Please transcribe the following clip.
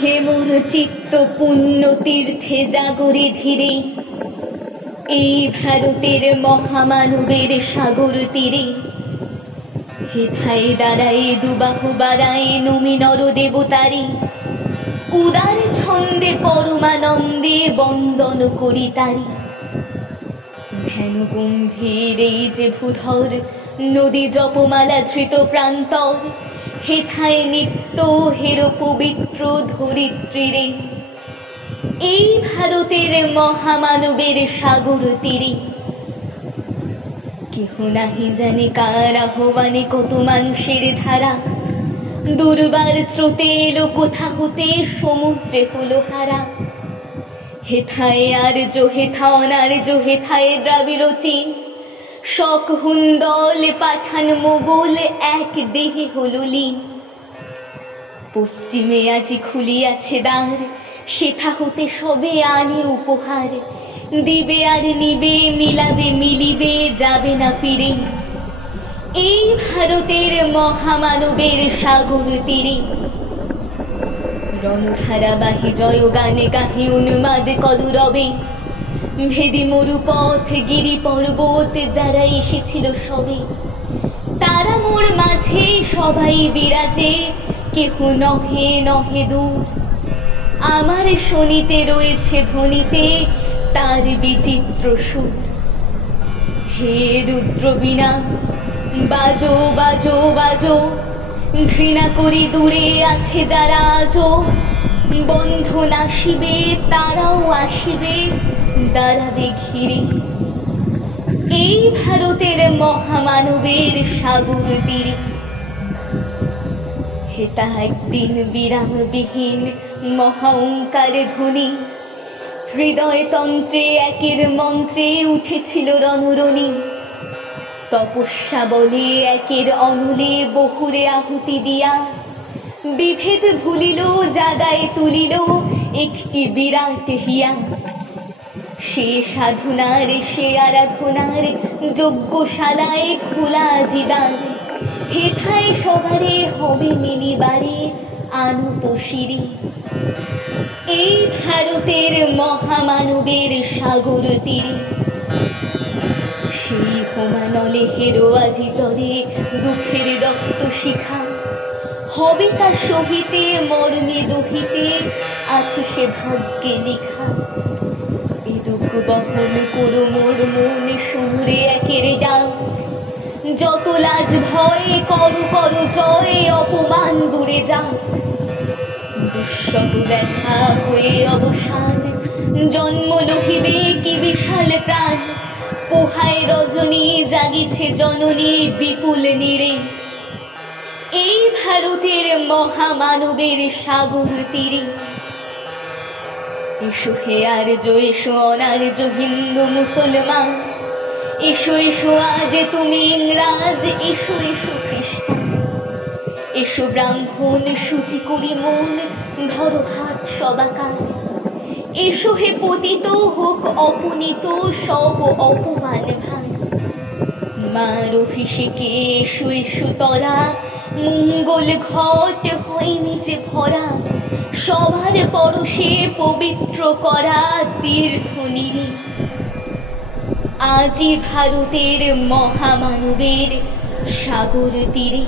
হে মোর চিত্ত পুণ্য তীর্থে জাগরে ধীরে, এই ভারতের মহামানবের সাগর তীরে। হেথায় দাঁড়ায় দুবাহু বাড়ায় নমি নর দেবতারি, উদার ছন্দে পরমানন্দে বন্দন করি তারি। ধ্যান গম্ভীর এই যে ভূধর, নদী জপমালা ধৃত প্রান্তর, হেথায় নিত্য হের পবিত্র ধরিত্রীরে। এই ভারতের মহামানবের সাগর তীরে। কেহ নাহি জানে কার আহ্বানে কত মানুষের ধারা, দুর্বার স্রোতে এলো কোথা হতে সমুদ্রে হলো হারা। হেথায় আর্য হেথা অনার্য, হেথায় দ্রাবিড় চীন, শক হুন্দল পাঠান মোগল এক দেহে হলো লীন। পশ্চিমে আজি খুলিয়াছে দ্বার, সেথা হতে সবে আনে উপহার। দিবে আর নিবে, মিলাবে মিলিবে, যাবে না ফিরে। এই ভারতের মহামানবের সাগর তীরে। রণধারাবাহী জয় গানে গাহি উন্মাদ কলরবে, ভেদি মরুপথ গিরি পর্বত যারা এসেছিল সবে। তারা মোর মাঝে সবাই বিরাজে, কেহ নহে নহে দূর। আমার শনিতে রয়েছে ধ্বনিতে তার বিচিত্র সুর। হে রুদ্র বীণা বাজো বাজো বাজো, ঘৃণা করি দূরে আছে যারা আজো। বন্ধন আসিবে তারাও আসিবে, দাঁড়াবে ঘিরে। এই ভারতের মহামানবের সাগর তীরে। হেতা একদিন বিরামবিহীন মহা ওঙ্কার ধ্বনি, হৃদয় তন্ত্রে একের মন্ত্রে উঠেছিল রণরণী। তপস্যা বলে একের অনলে বহুরে আহুতি দিয়া, বিভেদ ভুলিল জাগায় তুলিল একটি বিরাট হিয়া। সে সাধনার সে আরাধনার যজ্ঞশালায় খোলা জিদার, হেথায় সবারে হবে মিলিবারে আনত শিরে। এই ভারতের মহামানবের সাগর তীরে। সেই হোমানলে হেরো আজি চলে দুঃখের রক্ত শিখা, হবে তা সহিতে মর্মে দহিতে আছে সে ভাগ্যে লিখা। এ দুঃখ বহন করো মোর মন শুনরে একের ডাক, যত লাজ ভয় করো করো জয়, অপমান দূরে যাক। দুঃসহ ব্যথা হয়ে অবসান, জন্ম লহিবে কি বিশাল প্রাণ। পোহায় রজনী জাগিছে জননী বিপুল নীড়ে। এই ভারতের মহামানবের সাগর তীরে। এসো হে আর্য এসো অনার্য, হিন্দু মুসলমান, এসো এসো আজ তুমি ইংরাজ, এসো এসো খ্রিস্টান। এসো ব্রাহ্মণ শুচি করি মন, ধরো হাত সবাকার। এসো হে পতিত হোক অপনীত সব অপমান ভাঙ। মার অভিষেকে এসো এসো তরা, মঙ্গল ঘট হয়নি যে ভরা। সবার পরশে পবিত্র করা তীর্থ নীরে। আজি ভারতের মহামানবের সাগর তীরে।